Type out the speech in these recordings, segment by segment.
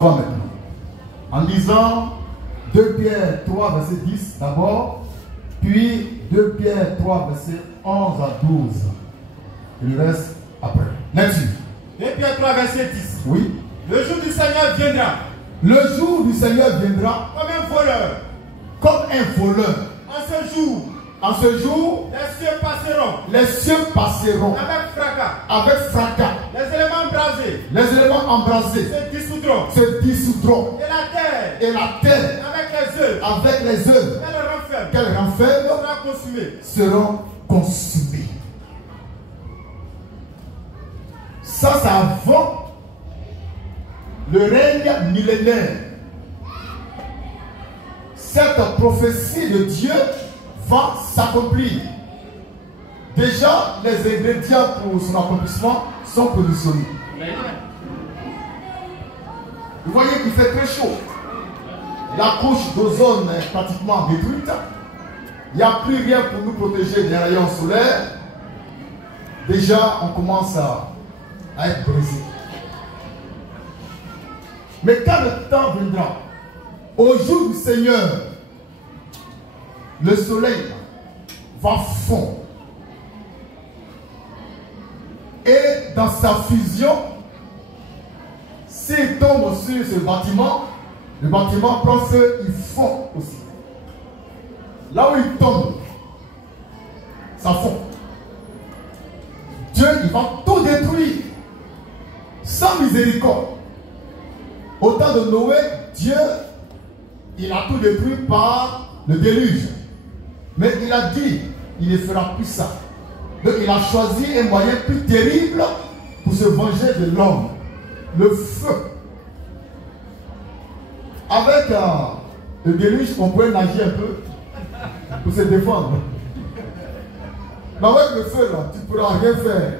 maintenant. En lisant 2 Pierre 3, verset 10 d'abord, puis 2 Pierre 3, verset 11 à 12. Et le reste après. Lecture. 2 Pierre 3, verset 10. Oui. Le jour du Seigneur viendra. Le jour du Seigneur viendra Comme un voleur. Comme un voleur. En ce jour. En ce jour, les cieux passeront. Les cieux passeront. Avec fracas. Avec fracas. Les éléments embrasés. Les éléments embrasés. Se dissoudront. Se dissoudront. Et la terre. Et la terre. Avec les œuvres. Avec les œuvres. Qu'elle renferme. Sera consumée. Seront consumées. Ça, c'est avant le règne millénaire. Cette prophétie de Dieu va s'accomplir. Déjà, les ingrédients pour son accomplissement sont positionnés. Vous voyez qu'il fait très chaud. La couche d'ozone est pratiquement détruite. Il n'y a plus rien pour nous protéger des rayons solaires. Déjà, on commence à être brisé. Mais quand le temps viendra, au jour du Seigneur, le soleil va fondre. Et dans sa fusion, s'il tombe sur ce bâtiment, le bâtiment prend feu, il fond aussi. Là où il tombe, ça fond. Dieu, il va tout détruire sans miséricorde. Au temps de Noé, Dieu, il a tout détruit par le déluge. Mais il a dit, il ne fera plus ça. Donc il a choisi un moyen plus terrible pour se venger de l'homme. Le feu. Avec le déluge, on pouvait nager un peu pour se défendre. Mais avec le feu, là, tu ne pourras rien faire.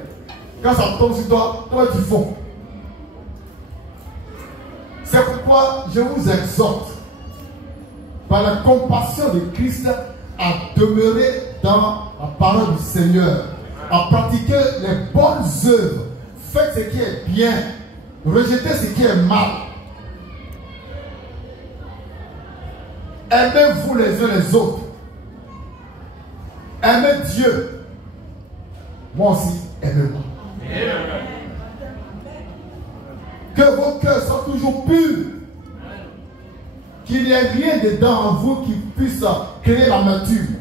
Quand ça tombe sur toi, toi tu fonds. C'est pourquoi je vous exhorte, par la compassion de Christ, à demeurer dans la parole du Seigneur, à pratiquer les bonnes œuvres. Faites ce qui est bien, rejetez ce qui est mal. Aimez-vous les uns les autres. Aimez Dieu. Moi aussi, aimez-moi. Que vos cœurs soient toujours purs. Qu'il n'y ait rien dedans en vous qui puisse créer l'amertume.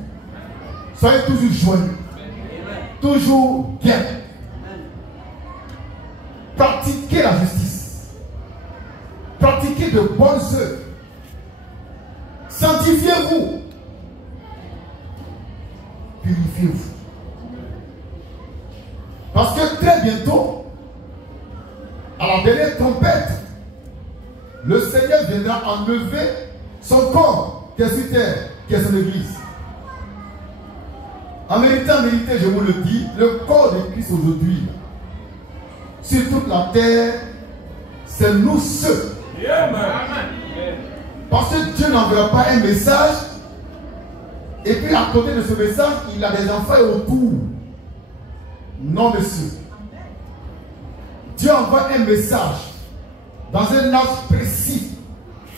Soyez toujours joyeux. Toujours bien. Pratiquez la justice. Pratiquez de bonnes œuvres. Sanctifiez-vous. Purifiez-vous. Parce que très bientôt, à la dernière trompette, le Seigneur viendra enlever son corps qui est sur terre, qui est son église. En vérité, je vous le dis, le corps de Christ aujourd'hui, sur toute la terre, c'est nous ceux. Parce que Dieu n'enverra pas un message, et puis à côté de ce message, il a des enfants autour. Non, monsieur. Dieu envoie un message dans un âge précis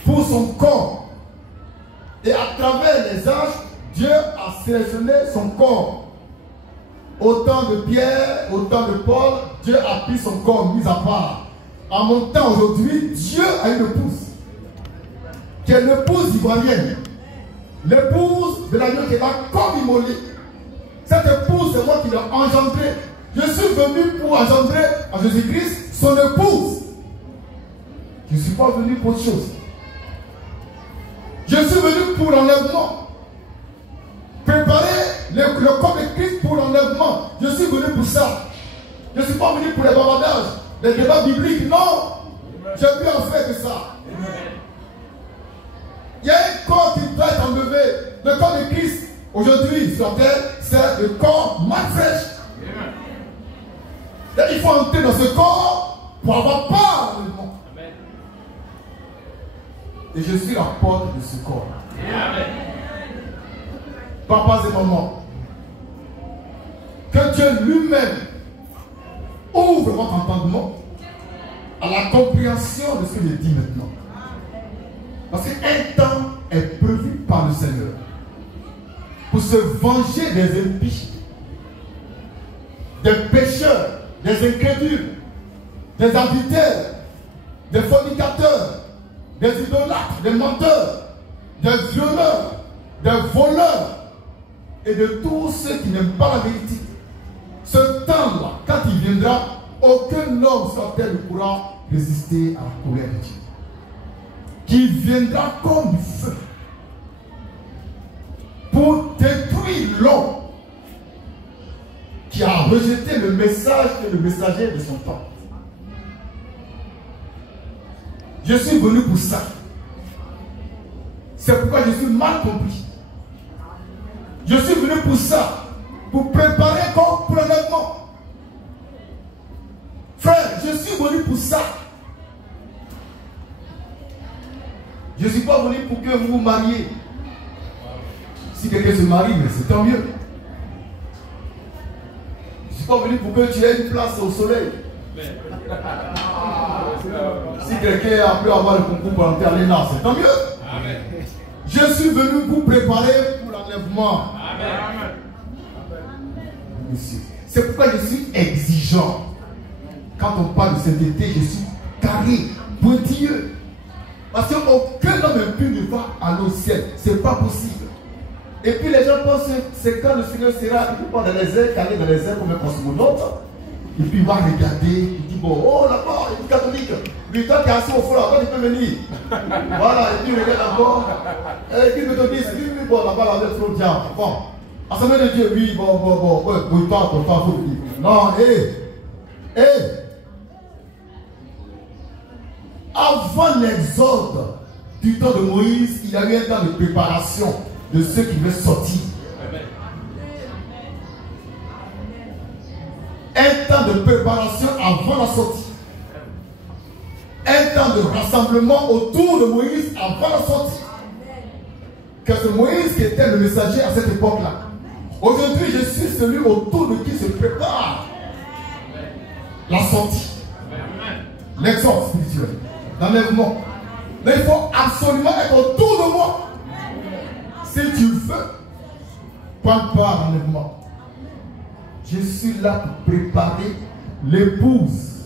pour son corps. Et à travers les âges, Dieu a sélectionné son corps. Au temps de Pierre, au temps de Paul, Dieu a pris son corps mis à part. En mon temps aujourd'hui, Dieu a une épouse. Qui est l'épouse ivoirienne. L'épouse de l'agneau qui est là comme immolée. Cette épouse, c'est moi qui l'ai engendrée. Je suis venu pour engendrer à Jésus-Christ son épouse. Je ne suis pas venu pour autre chose. Je suis venu pour l'enlèvement. Préparer le corps de Christ pour l'enlèvement. Je suis venu pour ça. Je ne suis pas venu pour les bavardages, les débats bibliques. Non. J'ai pu en faire que ça. Il y a un corps qui doit être enlevé. Le corps de Christ, aujourd'hui, sur la terre, c'est le corps mal fraîche. Il faut entrer dans ce corps pour avoir part de l'enlèvement. Et je suis la porte de ce corps. Papas et mamans, que Dieu lui-même ouvre votre entendement à la compréhension de ce que je dis maintenant. Parce qu'un temps est prévu par le Seigneur pour se venger des impies, des pécheurs, des incrédules, des adultères, des fornicateurs, des idolâtres, des menteurs, des violeurs, des voleurs et de tous ceux qui n'aiment pas la vérité. Ce temps-là, quand il viendra, aucun homme sur terre ne pourra résister à la colère de Dieu. Qui viendra comme du feu pour détruire l'homme qui a rejeté le message et le messager de son temps. Je suis venu pour ça. C'est pourquoi je suis mal compris. Je suis venu pour ça, pour préparer complètement. Frère, je suis venu pour ça. Je ne suis pas venu pour que vous vous mariez. Si quelqu'un se marie, mais c'est tant mieux. Je ne suis pas venu pour que tu aies une place au soleil. Si quelqu'un a pu avoir le concours pour entrer à l'ENA, c'est tant mieux. Amen. Je suis venu vous préparer pour l'enlèvement. C'est pourquoi je suis exigeant. Quand on parle de sainteté, je suis carré, pointilleux. Parce qu'aucun homme impur ne va aller au ciel. Ce n'est pas possible. Et puis les gens pensent que c'est quand le Seigneur sera, il va dans les airs, caler dans les airs comme un cosmonaute. Et puis il va regarder, il dit bon, oh là-bas, il est catholique. Lui, toi qui es assis au fond là-bas, il peut venir. Voilà, et puis il regarde encore. Et puis il te dit, oui, bon, là-bas, là, il est trop diable. Bon, Assemblée de Dieu, oui, bon, toi, faut le dire. Non, avant l'exode du temps de Moïse, il y a eu un temps de préparation de ceux qui veulent sortir. Un temps de préparation avant la sortie. Un temps de rassemblement autour de Moïse avant la sortie. Car c'est Moïse qui était le messager à cette époque-là. Aujourd'hui, je suis celui autour de qui se prépare la sortie. L'exode spirituel. L'enlèvement. Mais il faut absolument être autour de moi. Si tu veux prendre part à l'enlèvement. Je suis là pour préparer l'épouse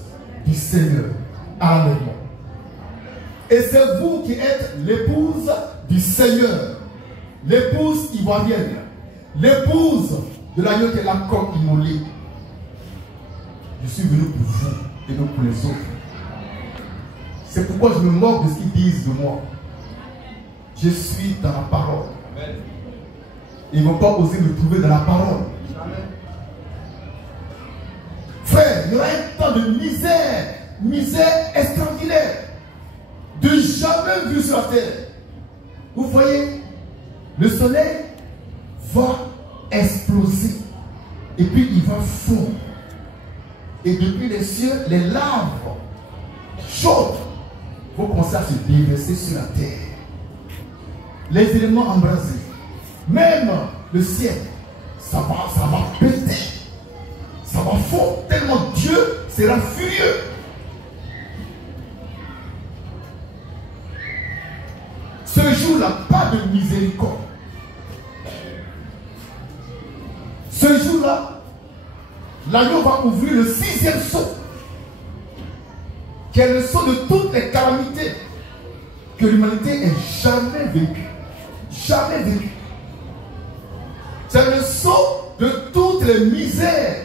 du Seigneur à l'enlèvement. Et c'est vous qui êtes l'épouse du Seigneur. L'épouse ivoirienne. L'épouse de l'agneau qui est la coque immolée. Je suis venu pour vous et non pour les autres. C'est pourquoi je me moque de ce qu'ils disent de moi. Je suis dans la parole. Amen. Ils ne vont pas oser me trouver dans la parole. Amen. Frère, il y aura un temps de misère extraordinaire, de jamais vu sur la terre. Vous voyez, le soleil va exploser et puis il va fondre. Et depuis les cieux, les laves chaudes vont commencer à se déverser sur la terre. Les éléments embrasés, même le ciel, ça va péter. Ça va fondre tellement Dieu sera furieux. Ce jour-là, pas de miséricorde. Ce jour-là, l'agneau va ouvrir le 6e sceau, qui est le sceau de toutes les calamités que l'humanité n'ait jamais vécues. Jamais vécues. C'est le sceau de toutes les misères.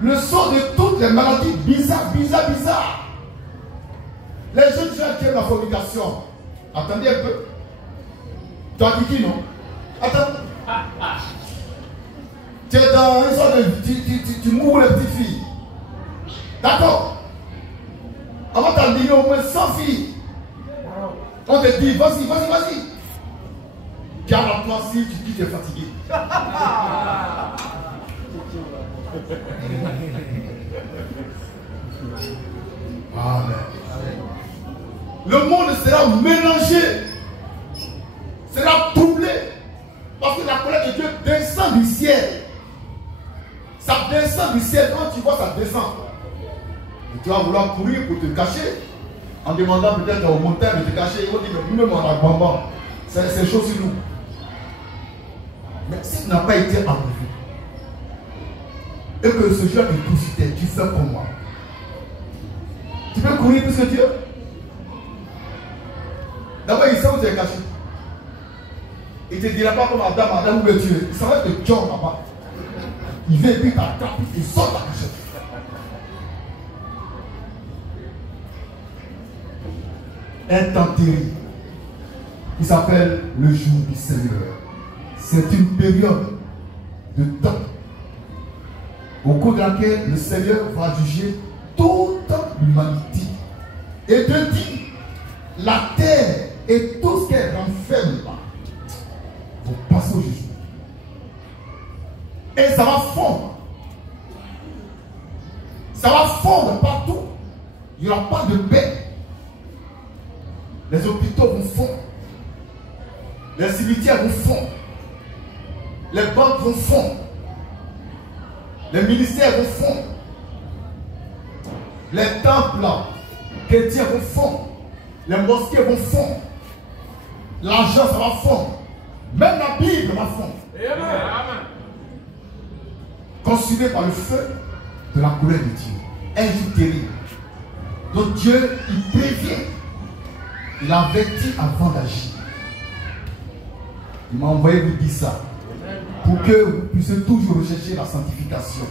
Le sceau de toutes les maladies bizarres. Les jeunes gens qui aiment la fornication. Attendez un peu. Tu as dit qui, non? Attends. Tu es dans une sorte de... Tu mourres les petites filles. D'accord. Avant t'as dit au moins 100 filles. On te dit, vas-y. Garde-toi si tu dis que tu es fatigué. Amen. Le monde sera mélangé, sera troublé, parce que la colère de Dieu descend du ciel. Ça descend du ciel, quand tu vois ça descend. Et tu vas vouloir courir pour te cacher. En demandant peut-être aux montagnes de te cacher. Ils vont dire, mais nous-mêmes on a bambam. C'est chaud sur nous. Mais si tu n'as pas été enlevé, et que ce jour te touche, tu fais comme moi. Tu peux courir plus que Dieu. D'abord, il sait où tu es caché. Il ne te dira pas comme Adam, où es-tu? Il s'arrête de John là-bas. Il vient et puis il t'attrape, il sort ta cachette. Un temps terrible. Il s'appelle le jour du Seigneur. C'est une période de temps au cours de laquelle le Seigneur va juger toute l'humanité et de dire la terre et tout ce qu'elle renferme là vont passer au jugement. Et ça va fondre. Ça va fondre partout. Il n'y aura pas de paix. Les hôpitaux vont fondre. Les cimetières vont fondre. Les banques vont fondre. Les ministères vont fondre. Les temples chrétiens vont fondre. Les mosquées vont fondre. L'argent, ça va fondre. Même la Bible va fondre. Amen. Consumé par le feu de la colère de Dieu. Un jour terrible. Donc Dieu, il prévient. Il avertit avant d'agir. Il m'a envoyé vous dire ça. Pour que vous puissiez toujours rechercher la sanctification.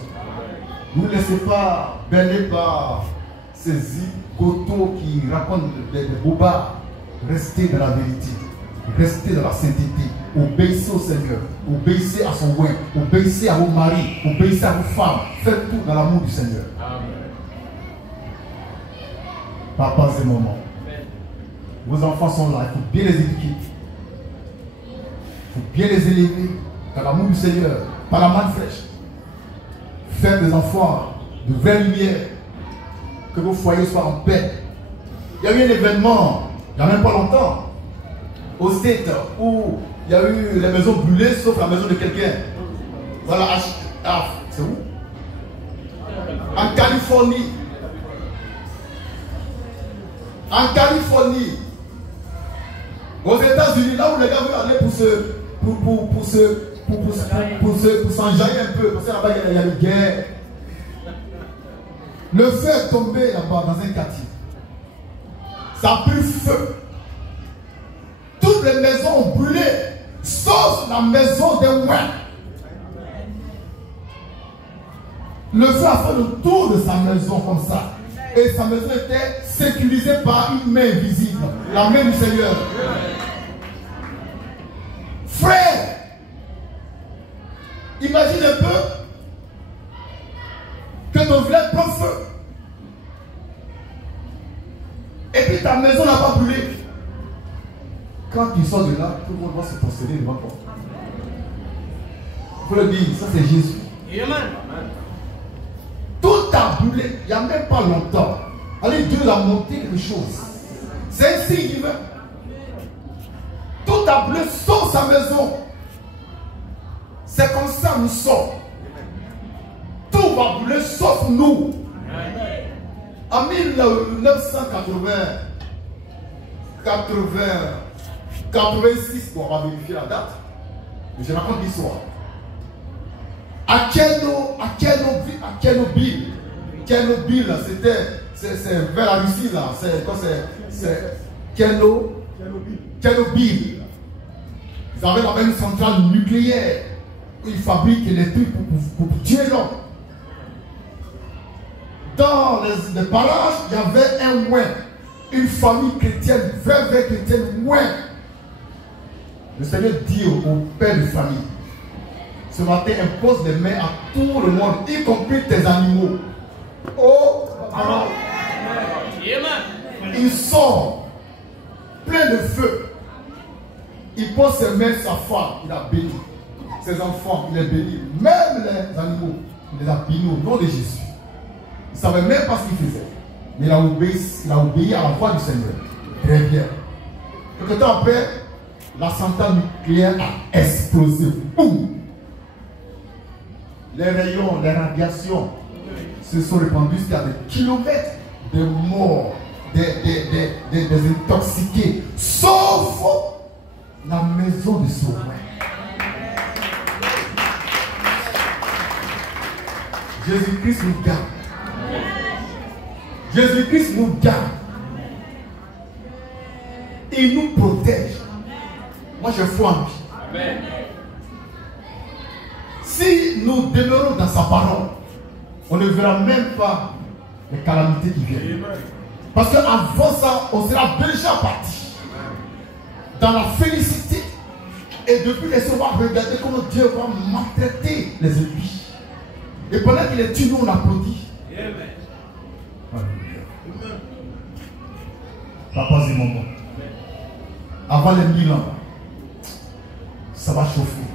Ne vous laissez pas berner par ces zigotos qui racontent des bobards. Restez dans la vérité. Restez dans la sainteté. Obéissez au Seigneur. Obéissez à son oint. Obéissez à vos maris. Obéissez à vos femmes. Faites tout dans l'amour du Seigneur. Papas et mamans. Vos enfants sont là. Il faut bien les éduquer. Il faut bien les élever dans l'amour du Seigneur. Par la main fraîche. Faites des enfants de vraie lumière. Que vos foyers soient en paix. Il y a eu un événement, il n'y a même pas longtemps, au State, où il y a eu les maisons brûlées, sauf la maison de quelqu'un. Voilà, c'est où? En Californie. En Californie. Aux États-Unis, là où les gars veulent aller pour s'enjailler un peu, parce que là-bas il y a une guerre. Le feu est tombé là-bas dans un quartier. Ça a pris feu. Toutes les maisons ont brûlé, sauf la maison des moines. Le feu a fait le tour de sa maison comme ça. Et sa maison était sécurisée par une main invisible, la main du Seigneur. Frère, imagine un peu que ton village prend feu. Et puis ta maison n'a pas brûlé. Quand tu sors de là, tout le monde va se prosterner devant toi. Il faut le dire, ça c'est Jésus. Amen. Tout a brûlé, il n'y a même pas longtemps. Allez, Dieu a monté quelque chose. C'est un signe divin. Tout a brûlé sauf sa maison. C'est comme ça nous sommes. Tout va brûler sauf nous. En 1986, on va vérifier la date, mais je raconte l'histoire. À Tchernobyl, c'est vers la Russie là, c'est Tchernobyl. Ils avaient la même centrale nucléaire où ils fabriquent les trucs pour tuer l'homme. Dans les barrages, il y avait un moine, une famille chrétienne, vraie chrétienne, moine. Le Seigneur dit au père de famille, ce matin, impose les mains à tout le monde, y compris tes animaux. Oh, alors, il sort plein de feu. Il pose ses mains sur sa femme, il a béni. Ses enfants, il a béni. Même les animaux, il les a bénis au nom de Jésus. Il ne savait même pas ce qu'il faisait. Mais il a obéi à la voix du Seigneur. Très bien. Quelque temps après, la centrale nucléaire a explosé. Boum! Les rayons, les radiations se sont répandus jusqu'à des kilomètres. des morts, des intoxiqués, sauf la maison de Sauveur. Jésus-Christ nous garde. Jésus-Christ nous garde. Il nous protège. Moi, je foi en lui. Amen. Si nous demeurons dans sa parole, on ne verra même pas les calamités qui viennent. Parce qu'avant ça, on sera déjà parti dans la félicité. Et depuis les on va regarder comment Dieu va maltraiter les ennemis. Et pendant qu'il est tué, nous on applaudit. Alléluia. Papa et maman. Avant les 1000 ans, ça va chauffer.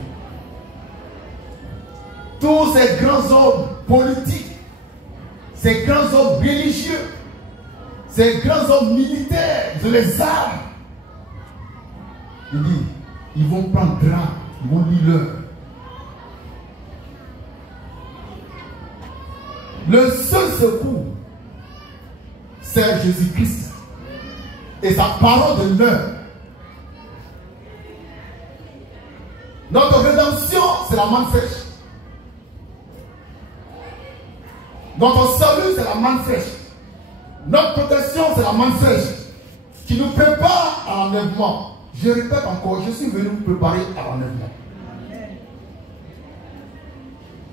Tous ces grands hommes politiques, ces grands hommes religieux, ces grands hommes militaires de les armes, il dit, ils vont prendre drap, ils vont lire l'heure. Le seul secours, c'est Jésus-Christ et sa parole de l'heure. Notre rédemption, c'est la manne fraîche. Notre salut, c'est la manne fraîche. Notre protection, c'est la manne fraîche qui nous prépare à l'enlèvement. Je répète encore, je suis venu vous préparer à l'enlèvement.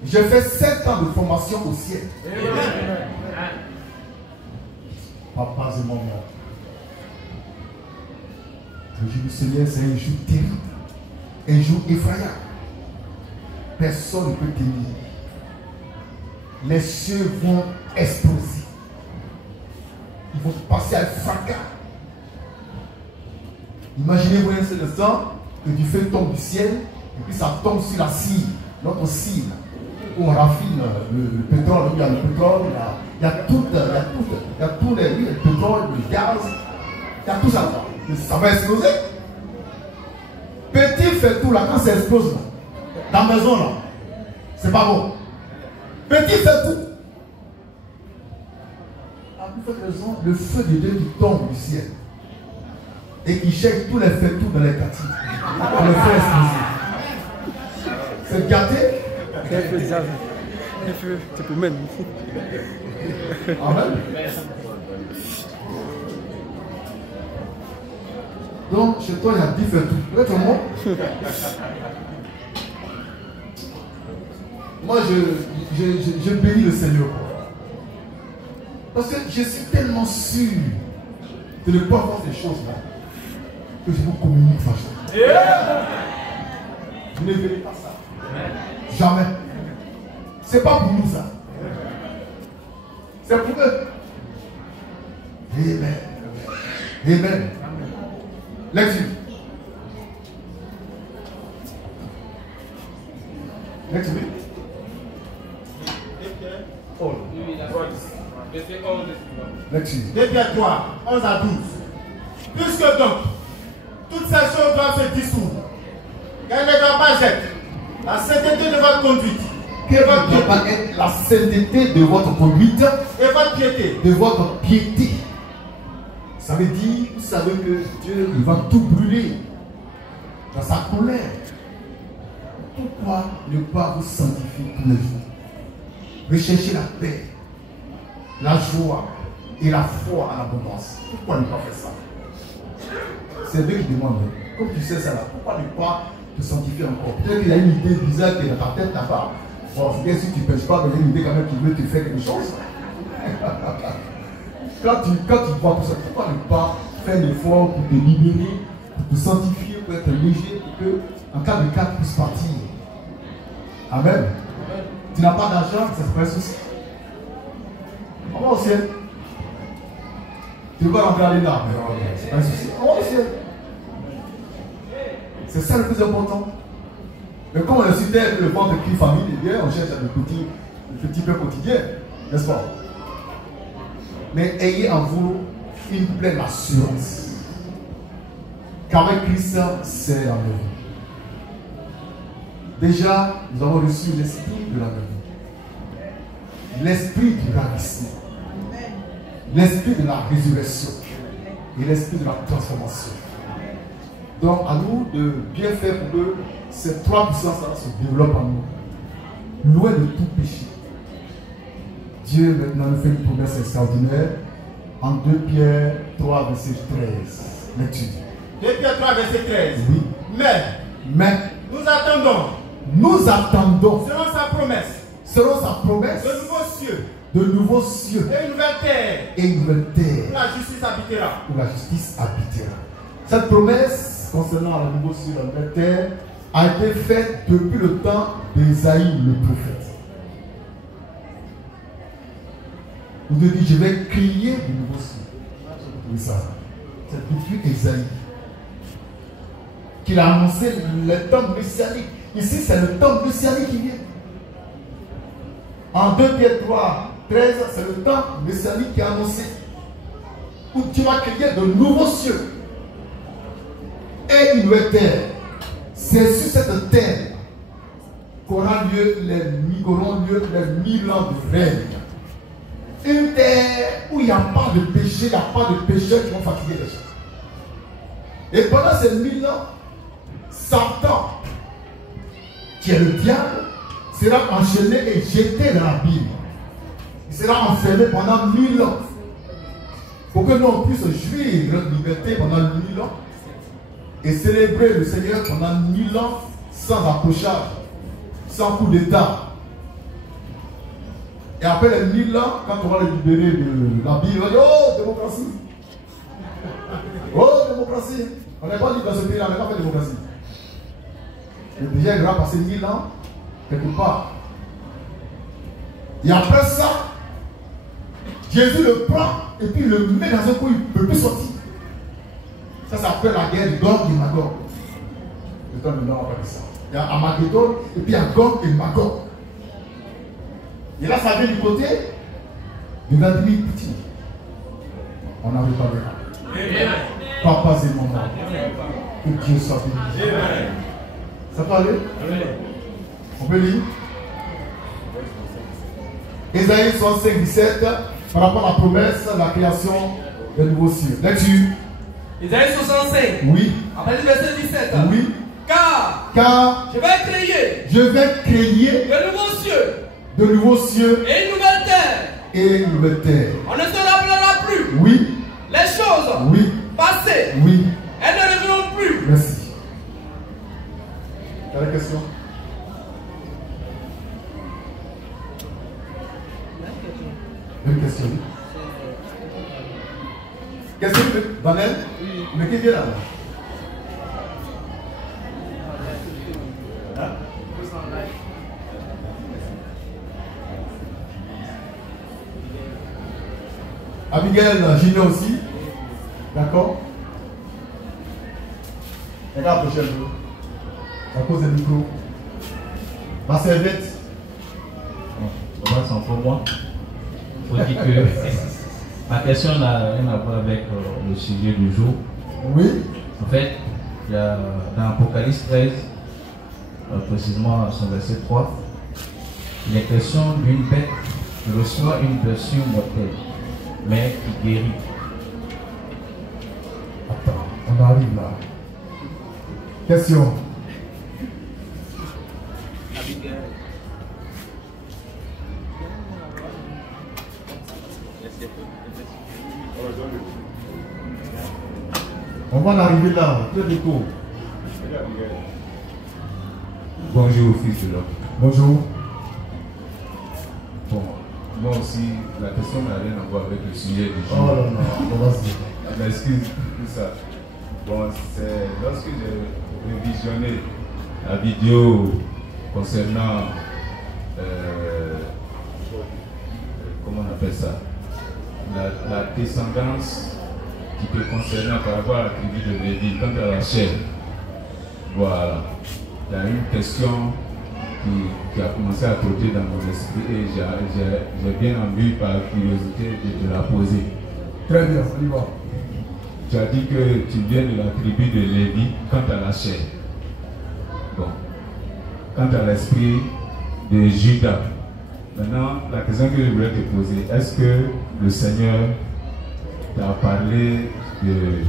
J'ai fait 7 ans de formation au ciel. Papa et maman. Le jour du Seigneur, c'est un jour terrible. Un jour effrayant. Personne ne peut tenir. Les cieux vont exploser. Ils vont passer à fracas. Imaginez-vous un seul instant que du feu tombe du ciel et puis ça tombe sur la cire, notre cire, où on raffine le pétrole. Il y a le pétrole, il y a tout, il y a tous les huiles, le pétrole, le gaz, il y a tout ça. Ça va exploser. Petit fait tout là, quand ça explose là, dans la maison là, c'est pas bon. Petit fait tout. À plus forte raison, le feu de Dieu qui tombe du ciel et qui cherche tous les faits tout dans les quartiers. On le fait exploser. C'est gâté. C'est pour même. Amen. Donc, chez toi, il y a 10 feux tout. Peut-être moi. Moi, je bénis le Seigneur. Parce que je suis tellement sûr de ne pas voir ces choses-là que je vous communique façon. Vous ne verrez pas ça. Jamais. C'est pas pour nous ça. C'est pour eux. Amen. Amen. Lecture. Lecture. Lecture. 2 Pierre 3, 11 à 12. Puisque donc, toutes ces choses doivent se dissoudre, qu'elles ne doivent pas être la sainteté de votre conduite, Quelle ne doit pas être la sainteté de votre conduite et votre piété. de votre piété. Ça veut dire, vous savez que Dieu il va tout brûler dans sa colère. Pourquoi ne pas vous sanctifier tous les jours? Recherchez la paix, la joie et la foi en abondance. Pourquoi ne pas faire ça? C'est Dieu qui demande. Comme tu sais ça là, pourquoi ne pas te sanctifier encore? Peut-être qu'il y a une idée bizarre qui est dans ta tête là-bas. Bon, bien sûr tu ne pêches pas, mais il y a une idée quand même qui veut te faire quelque chose. Quand tu vois tout ça, pourquoi ne pas faire l'effort pour te libérer, pour te sanctifier, pour être léger, pour que, en cas de cas, tu puisses partir. Amen. Tu n'as pas d'argent, ça c'est pas un souci. On va au ciel. Tu ne veux pas rentrer à l'État, mais c'est pas un souci. On va au ciel. C'est ça le plus important. Mais comme on est sur terre, le ventre crie famille, eh bien, on cherche le petit peu quotidien, n'est-ce pas? Mais ayez en vous une pleine assurance qu'avec Christ, c'est en nous. Déjà, nous avons reçu l'esprit de la vie, l'esprit du ravissement, l'esprit de la résurrection et l'esprit de la transformation. Donc à nous de bien faire pour que ces trois puissances-là se développent en nous, loin de tout péché. Dieu maintenant nous fait une promesse extraordinaire en 2 Pierre 3, verset 13. Lecture. 2 Pierre 3, verset 13. Oui. Mais nous attendons selon sa promesse de nouveaux cieux et une nouvelle terre où la justice habitera. Cette promesse concernant la nouveau cieux et la nouvelle terre a été faite depuis le temps d'Ésaïe le prophète. Il nous dit, je vais crier de nouveau cieux. Oui, ça. C'est depuis Ésaïe qu'il a annoncé le temps messianique. Ici, c'est le temps messianique qui vient. En 2 Pierre 3, 13, c'est le temps messianique qui est annoncé. Où tu vas crier de nouveaux cieux et une nouvelle terre. C'est sur cette terre qu'auront lieu les 1000 ans de règne. Une terre où il n'y a pas de péché, il n'y a pas de pécheurs qui vont fatiguer les gens. Et pendant ces 1000 ans, Satan, qui est le diable, sera enchaîné et jeté dans l'abîme. Il sera enfermé pendant 1000 ans. Pour que nous on puisse jouir de notre liberté pendant 1000 ans et célébrer le Seigneur pendant 1000 ans sans approchage, sans coup d'état. Et après les 1000 ans, quand on va le libérer de l'abîme, on va dire oh, démocratie! Oh, démocratie! On n'est pas dit dans ce pays-là, on n'a pas fait démocratie. Et déjà, il va passer 1000 ans quelque part. Et après ça, Jésus le prend et puis le met dans un coup, il ne peut plus sortir. Ça s'appelle la guerre de Gog et Magog. Je donne le nom après ça. Il y a Armageddon et puis il y a Gog et Magog. Et là, ça vient du côté de Vladimir Poutine. On en reparlera. Papa et maman. Que Dieu soit béni. Ça peut aller? On peut lire? Ésaïe 65, 17, par rapport à la promesse, la création des nouveaux cieux. Lecture. Ésaïe 65. Oui. Après le verset 17. Oui. Car je vais créer de nouveaux cieux et une nouvelle terre. On ne se rappellera plus. Oui. Les choses passées. Oui. Elles ne reviendront plus. Merci. T'as la question? Une question. Question de Vanel? Oui. Mais qui vient là? Hein? Abigail Gino aussi. D'accord? Regarde la prochaine jour. À cause du micro. Ma serviette. C'est pour moi. Il faut dire que ma question n'a rien à voir avec le sujet du jour. Oui. En fait, il y a, dans Apocalypse 13, précisément son verset 3, il est question d'une bête qui reçoit une blessure mortelle, mais qui guérit. Attends, on arrive là. Question. On va en arriver là, très bientôt. Bonjour, fils de l'homme. Bonjour. Bon, moi aussi, la question n'a rien à voir avec le sujet du jour. Oh là là, vas-y. Excuse tout ça. Bon, c'est lorsque j'ai visionné la vidéo concernant, comment on appelle ça, la descendance qui peut concerner par rapport à la tribu de Lévi, quant à la chair. Voilà. Il y a une question qui a commencé à trotter dans mon esprit et j'ai bien envie par curiosité de te la poser. Très bien, on y va. Tu as dit que tu viens de la tribu de Lévi quant à la chair. Bon. Quant à l'esprit de Judas. Maintenant, la question que je voulais te poser, est-ce que le Seigneur tu as parlé de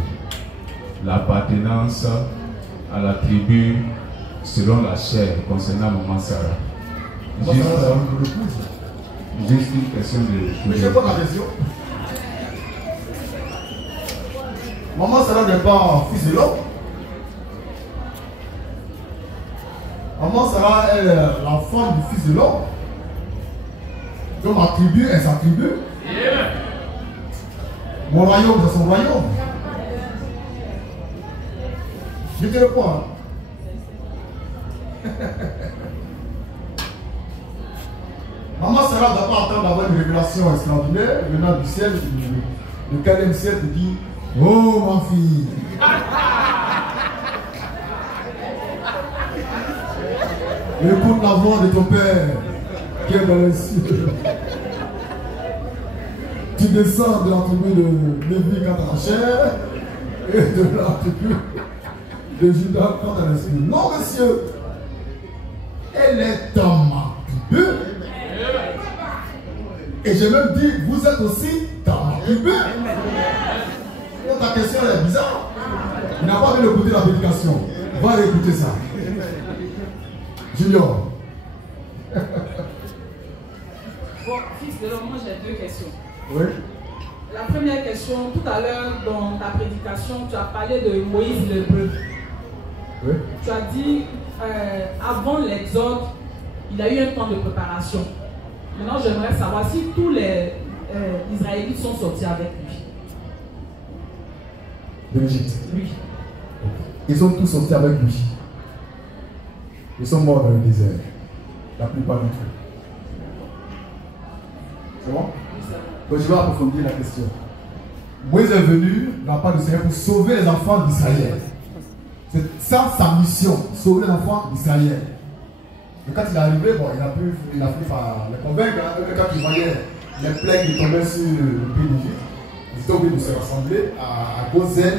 l'appartenance à la tribu selon la chair concernant Maman Sarah. Juste une question de... Mais je n'ai pas la question. Maman Sarah n'est pas fils de l'homme. Maman Sarah est la femme du fils de l'homme. Donc ma tribu est sa tribu. Mon royaume c'est son royaume. Je te réponds. Maman Sarah ne doit pas attendre d'avoir une révélation extraordinaire venant du ciel, le 4e ciel te dit: oh ma fille, écoute la voix de ton père qui est dans les cieux. Tu descends de la tribu de Lévi quand tu as la chair et de la tribu de Judas quand tu as l'esprit. Non, monsieur, elle est dans ma tribu. Et j'ai même dit, vous êtes aussi dans ma tribu. Donc ta question est bizarre. Il n'a pas envie d'écouter la prédication. Va écouter ça. Junior. Bon, fils de l'homme, moi j'ai 2 questions. Oui. La première question, tout à l'heure dans ta prédication, tu as parlé de Moïse l'hébreu. Oui. Tu as dit, avant l'exode, il a eu un temps de préparation. Maintenant, j'aimerais savoir si tous les Israélites sont sortis avec lui. De l'Égypte. Oui. Ils sont tous sortis avec lui. Ils sont morts dans le désert. La plupart d'entre eux. C'est bon? Donc je vais approfondir la question. Moïse est venu dans la part du Seigneur pour sauver les enfants d'Israël. C'est ça sa mission, sauver les enfants d'Israël. Et quand il est arrivé, bon, il a fini par les convaincre. Hein, quand ils voyaient les plaies qui tombaient sur le pays d'Égypte, ils étaient obligés de se rassembler à Gozen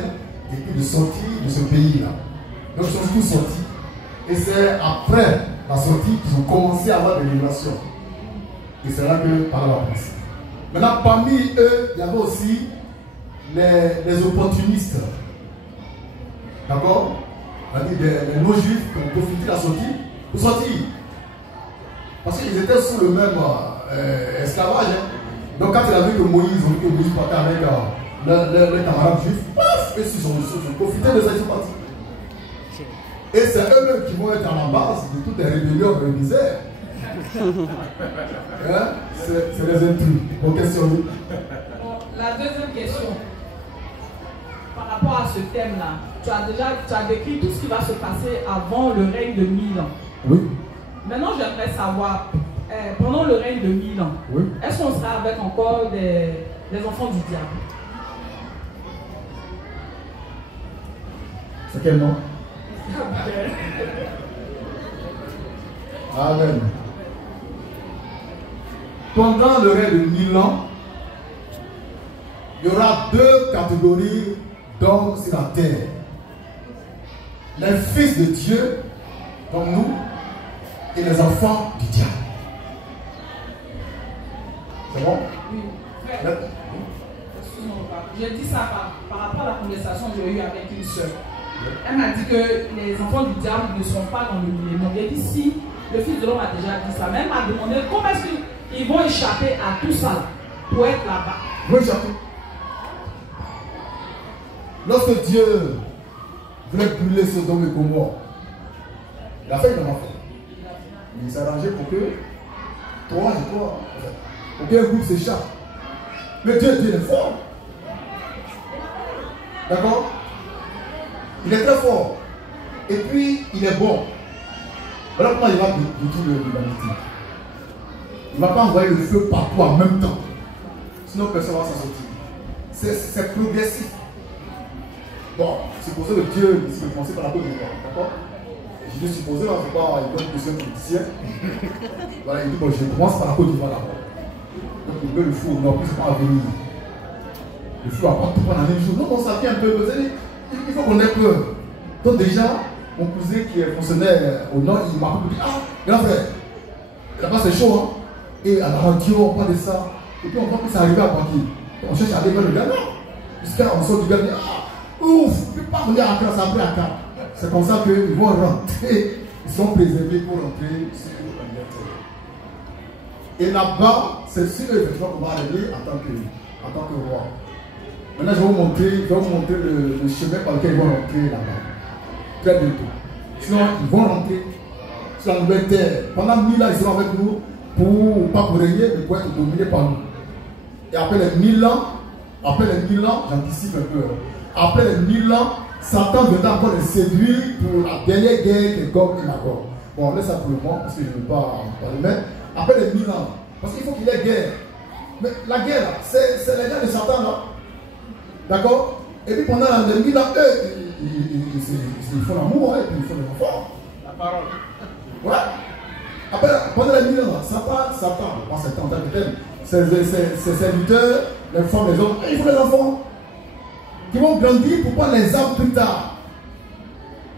et puis de sortir de ce pays-là. Donc ils sont tous sortis. Et c'est après la sortie qu'ils ont commencé à avoir des révélations. Et c'est là que par la place. Maintenant, parmi eux, il y avait aussi les opportunistes. D'accord? C'est-à-dire des non-juifs qui ont profité de la sortie pour sortir. Parce qu'ils étaient sous le même esclavage. Hein. Donc quand il a vu que Moïse partait avec les camarades juifs, paf, et ils ont profité de ça, ils sont partis. Et c'est eux-mêmes qui vont être à la base de toutes les rébellions dans le désert. Hein? C'est les intrus. Vos questions. Bon, la deuxième question, par rapport à ce thème-là, tu as décrit tout ce qui va se passer avant le règne de 1000 ans. Oui. Maintenant, j'aimerais savoir, pendant le règne de 1000 ans, oui. Est-ce qu'on sera avec encore des enfants du diable? C'est quel nom? Amen. Pendant le règne de 1000 ans, il y aura 2 catégories d'hommes sur la terre. Les fils de Dieu, comme nous, et les enfants du diable. C'est bon? Oui. Frère, excuse-moi, j'ai dit ça par rapport à la conversation que j'ai eue avec une soeur. Elle m'a dit que les enfants du diable ne sont pas dans le millénaire. J'ai dit si le Fils de l'homme a déjà dit ça. Mais elle m'a demandé comment est-ce qu'ils vont échapper à tout ça pour être là-bas. Ils vont échapper. Lorsque Dieu voulait brûler Sodome et Gomorrhe, il a fait une affaire. Il s'est arrangé pour que toi, pour qu'un groupe s'échappe. Mais Dieu est fort. D'accord? Il est très fort. Et puis, il est bon. Voilà comment il va détruire l'humanité. Il ne va pas envoyer le feu partout en même temps. Sinon, personne ne va s'en sortir. C'est progressif. Bon, supposez que Dieu décide de commencer par la Côte d'Ivoire. D'accord? Je dis supposé, là, c'est pas une bonne question politicien. Voilà, il dit, bon, je commence par la Côte d'Ivoire d'abord. Donc, il veut le fou au nord, puis c'est pas à venir. Le fou va pas tout prendre en un jour. Donc, on s'appuie un peu. Il faut qu'on ait peur. Donc, déjà, mon cousin qui est fonctionnaire au nord, il m'a dit, ah, grand frère, là-bas c'est chaud, hein. Et à la radio, on parle de ça. Et puis, on voit que c'est arrivé à partir. On cherche à aller vers le Ghana. Jusqu'à on sort du gars, ouf, je ne peux pas revenir à classe après à cas. C'est comme ça qu'ils vont rentrer, ils sont préservés pour rentrer sur l'anniversaire. Et là-bas, c'est sûr effectivement qu'on va arriver en tant que roi. Maintenant, je vais vous montrer le chemin par lequel ils vont rentrer là-bas. Très bientôt. Sinon, ils vont rentrer sur la nouvelle terre. Pendant 1000 ans, ils seront avec nous pas pour régner, mais pour être dominés par nous. Et après les 1000 ans, j'anticipe un peu. Après les 1000 ans, Satan viendra encore les séduire pour la dernière guerre qui est Gog et Magog. Bon, on laisse ça pour le moment parce que je ne veux pas en parler. Mais après les 1000 ans, parce qu'il faut qu'il y ait guerre. Mais la guerre, c'est la guerre de Satan, là. D'accord? Et puis pendant les 1000 ans, eux, ils font l'amour, et puis ils font les enfants. La parole. Ouais. Après, pendant les 1000 ans, Satan, pas Satan en tant que tel, ses serviteurs, les femmes, les hommes, ils font les enfants qui vont grandir pour prendre les armes plus tard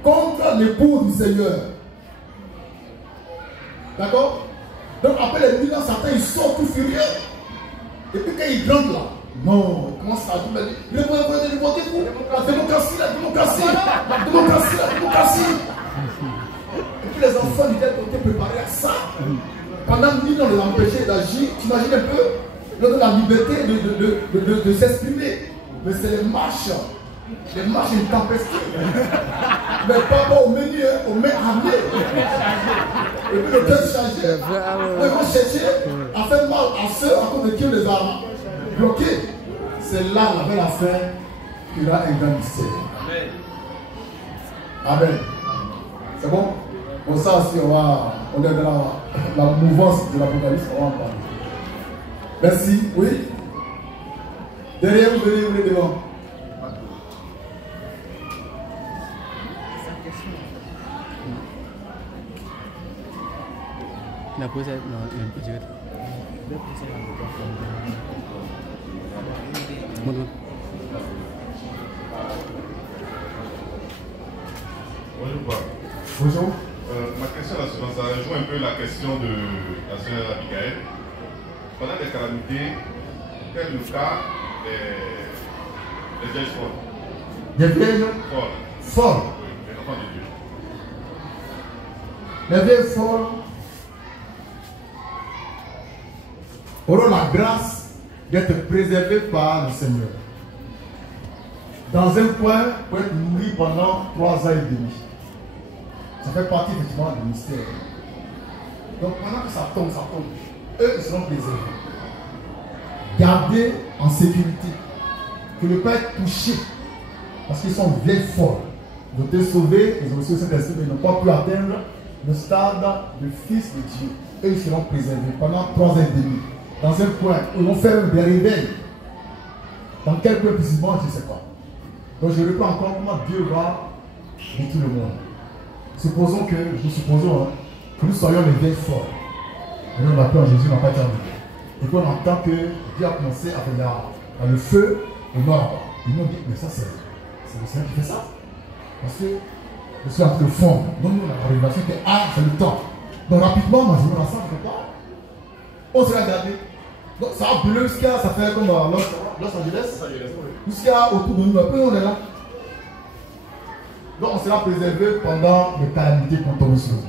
contre l'époux du Seigneur. D'accord? Donc après les 1000 ans, Satan il sort tout furieux. Et puis quand il rentre là, non, il commence à dire, il est voté pour la démocratie. Et puis les enfants du tel côté préparés à ça. Pendant 1000 ans, on les a empêchés d'agir. Tu imagines un peu? Ils ont la liberté de s'exprimer. Mais c'est les marches intempestives. Mais pas au menu, au main armé. Et puis le cœur chargé. Ils vont chercher à faire mal à ceux à cause de qui on les a bloqués. C'est là, avec la fin, qu'il y aura un grand mystère. Amen. C'est bon? Bon, ça aussi, on est dans la mouvance de l'Apocalypse, on va en parler. Merci. Oui? Derrière vous, venez devant. La pose est Bonjour. Ma question là, ça rejoint un peu la question de la sœur Abigail. Pendant les calamités, quel est le cas des vierges folles? Des vierges folles. Oui, les enfants de Dieu. Les vierges folles auront la grâce d'être préservées par le Seigneur. Dans un coin, pour être nourri pendant 3 ans et demi. Ça fait partie effectivement du mystère. Donc pendant que ça tombe, eux ils seront préservés. Gardés en sécurité. Que ne pas être touchés. Parce qu'ils sont vieilles folles. Ils ont été sauvés, ils ont reçu cet esprit, mais ils n'ont pas pu atteindre le stade de fils de Dieu. Eux ils seront préservés pendant 3 ans et demi. Dans un coin, ils vont faire des réveils. Dans quel coin précisément, je ne sais pas. Donc je reprends encore comment Dieu va détruire le monde. Supposons que nous soyons les vieilles folles. Et nous, on a peur, Jésus n'a pas été enlevé. Et puis on entend que Dieu a commencé à faire le feu au nord. Ils nous dit, mais ça c'est le Seigneur qui fait ça. Parce que je suis en train de fondre. Donc nous, on a la révélation que c'est le temps. Donc rapidement, moi je me rassemble quelque part. On s'est regardé. Donc ça a brûlé jusqu'à, ça fait comme Los Angeles. Jusqu'à autour de nous, un peu on est là. Donc on sera préservé pendant les calamités qu'on tombe sur nous.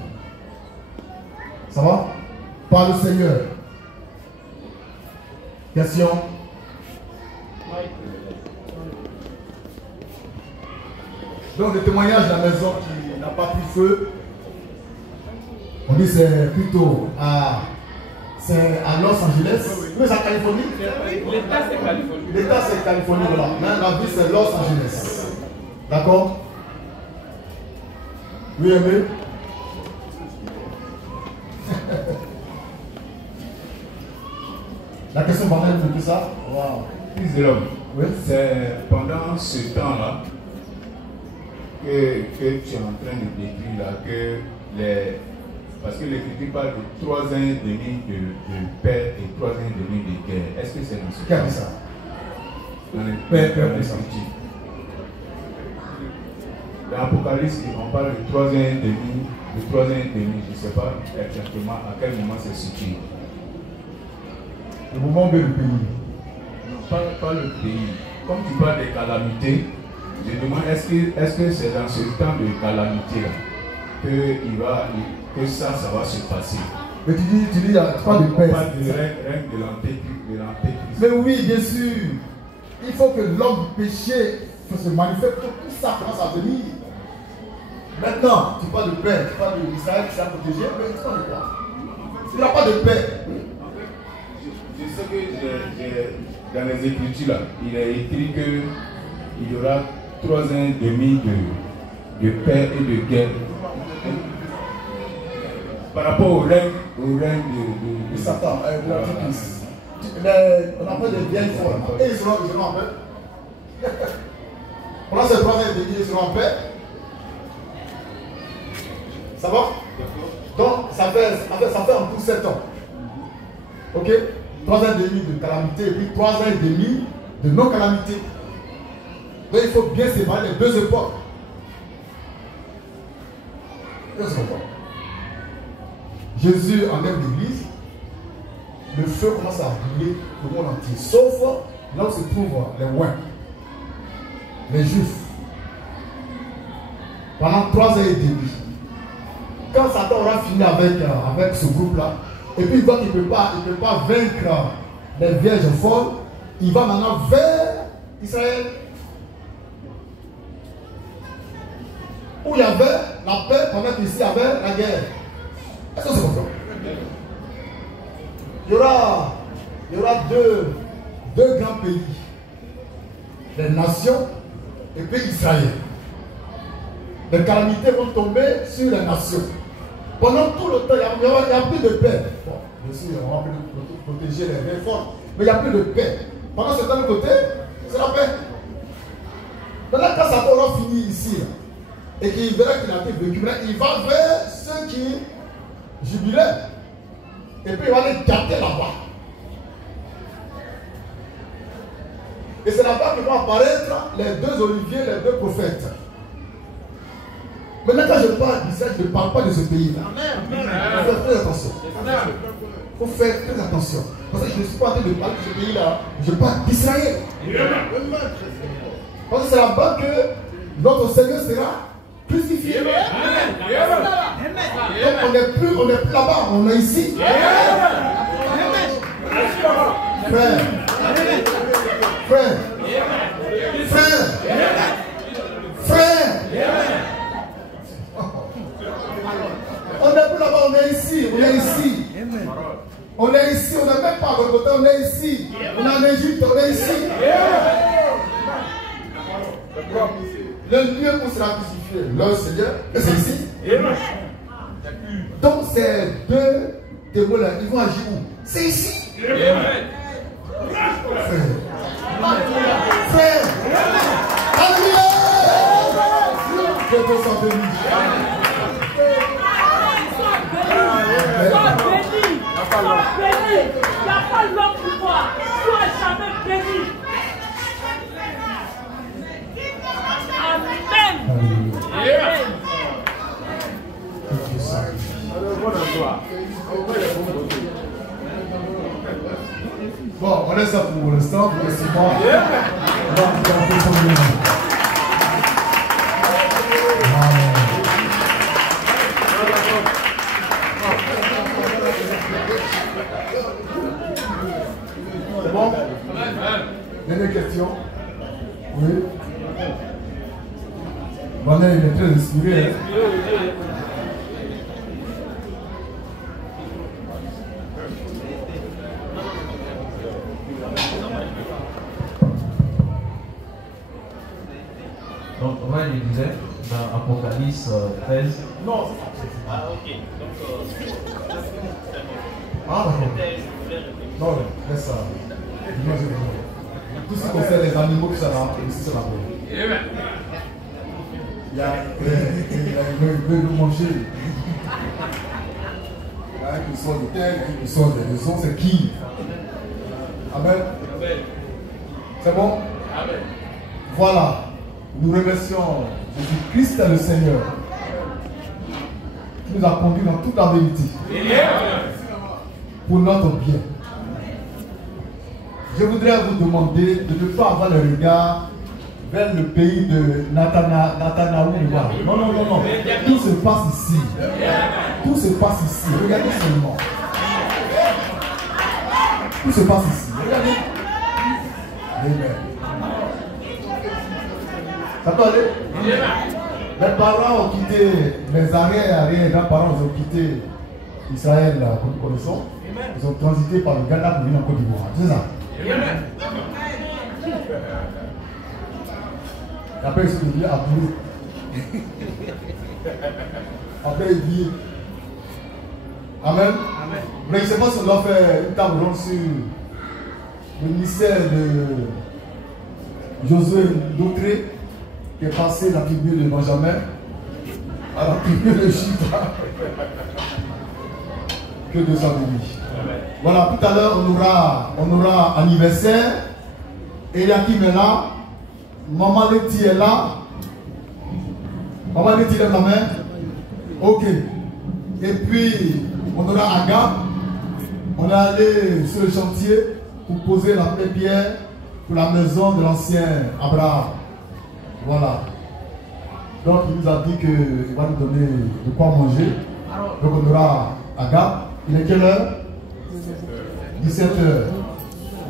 Ça va? Par le Seigneur. Question? Donc le témoignage de la maison qui n'a pas pris feu, on dit c'est plutôt à Los Angeles. Oui, c'est en Californie. L'État c'est Californie. L'État c'est Californie, voilà. Mais la ville c'est Los Angeles. D'accord? Oui, aimé. La question banale de tout ça? Wow. Fils de l'homme. Oui. C'est pendant ce temps-là que tu es en train de décrire là, parce que l'Écriture parle de 3 ans et demi de paix et 3 ans et demi de guerre. Est-ce que c'est dans ce Qu'est-ce que ça? Dans l'Écriture. Dans l'Apocalypse, on parle de 3 ans et demi, je ne sais pas exactement à quel moment c'est situé. Le moment où le pays. Non, pas le pays. comme tu parles des calamités, je demande est-ce que c'est dans ce temps de calamité-là que ça va se passer? Mais tu dis, il n'y a pas de paix. Pas de règne de l'antéchrist. Mais oui, bien sûr. Il faut que l'homme du péché se manifeste pour que tout ça commence à venir. Maintenant, tu parles de paix, tu parles d'Israël qui s'est protégé, mais tu parles de quoi? Il n'y a pas de paix. Je sais que dans les Écritures, là, il est écrit qu'il y aura 3 ans et demi de paix et de guerre. Par rapport au règne de Satan, de l'Antichrist. On appelle des vieilles folles. Et ils seront en paix. Pendant ces 3 ans et demi, ils seront en paix. Ça va? Donc, ça fait en tout 7 ans. Ok? 3 ans et demi de calamité et puis 3 ans et demi de non-calamité. Donc, il faut bien séparer les deux époques. Jésus enlève l'église, le feu commence à brûler le monde entier, sauf là où se trouvent les ouins, les juifs. Pendant 3 ans et demi. Quand Satan aura fini avec ce groupe-là, et puis il voit qu'il ne peut pas vaincre les vierges folles, il va maintenant vers Israël, où il y avait la paix pendant qu'ici il y avait la guerre. Est-ce que c'est comme ça? Il y aura deux grands pays, les nations et puis Israël. Les calamités vont tomber sur les nations. Pendant tout le temps, il n'y a plus de paix. Bon, bien sûr, on va protéger les réformes, mais il n'y a plus de paix. Pendant ce temps de côté, c'est la paix. Maintenant, quand Satan aura fini ici, là, et qu'il verra qu'il a été vécu, il va vers ceux qui jubilaient. Et puis il va les garder là-bas. Et c'est là-bas que vont apparaître les 2 oliviers, les 2 prophètes. Maintenant, quand je parle d'Israël, je ne parle pas de ce pays-là. Il faut faire très attention. Il faut faire très attention. Parce que je ne suis pas en train de parler de ce pays-là. Je parle d'Israël. Parce que c'est là-bas que notre Seigneur sera crucifié. Donc on n'est plus là-bas, on est ici. Frère. On n'est plus là-bas, on est ici. On est ici, on n'est même pas à votre côté, on est ici. On est en Égypte, on est ici. Le lieu où sera crucifié le Seigneur, c'est ici. Donc ces 2 témoins-là, ils vont agir où? C'est ici. Frère. Alléluia. Que Dieu soit béni. Sois béni. Il n'y a pas l'homme pour toi. Sois jamais béni. Amen. Bon, on laisse ça pour l'instant, pour laissez-moi. On va regarder son nom. C'est bon? Dernière question. Oui. Voilà, il est très inspiré. Donc, ouais, il disait dans Apocalypse 13. Non, Ah, ok. Donc, ah, non, laisse ça. Tout ce qui concerne les animaux qui sont là, ici c'est la bonne. Il veut nous manger. Il y a un qui sort de terre, il y a un qui sort des maisons, c'est qui? Amen. C'est bon? Amen. Voilà. Nous remercions Jésus-Christ le Seigneur qui nous a conduits dans toute la vérité pour notre bien. Je voudrais vous demander de ne pas avoir le regard vers le pays de Nathanaoui. Non, non, non, non. Tout se passe ici. Tout se passe ici. Regardez seulement. Tout se passe ici. Regardez. Amen. Ça peut aller? Mes parents ont quitté, mes arrière-grands-parents ont quitté Israël, comme nous connaissons. Ils ont transité par le Ghana pour venir en Côte d'Ivoire. C'est ça? Et après, ils sont devenus approuvés. Après, ils vivent. Amen. Mais je ne sais pas si on doit faire une table ronde sur le ministère de Josué Doutré, qui est passé la tribu de Benjamin à la tribu de Juda. Que de sa vie. Voilà, tout à l'heure, on aura anniversaire. Eliakim est là. Maman Letty est là. Maman Letty lève la main. Ok. Et puis, on aura Agap. On est allé sur le chantier pour poser la première pierre pour la maison de l'ancien Abraham. Voilà. Donc, il nous a dit qu'il va nous donner de quoi manger. Donc, on aura Agap. Il est quelle heure? 17h.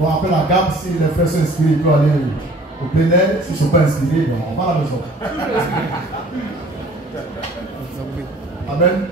Bon, après la gamme, si les frères sont inspirés, ils peuvent aller au plein air. S'ils ne sont pas inspirés, on va à la maison. Amen.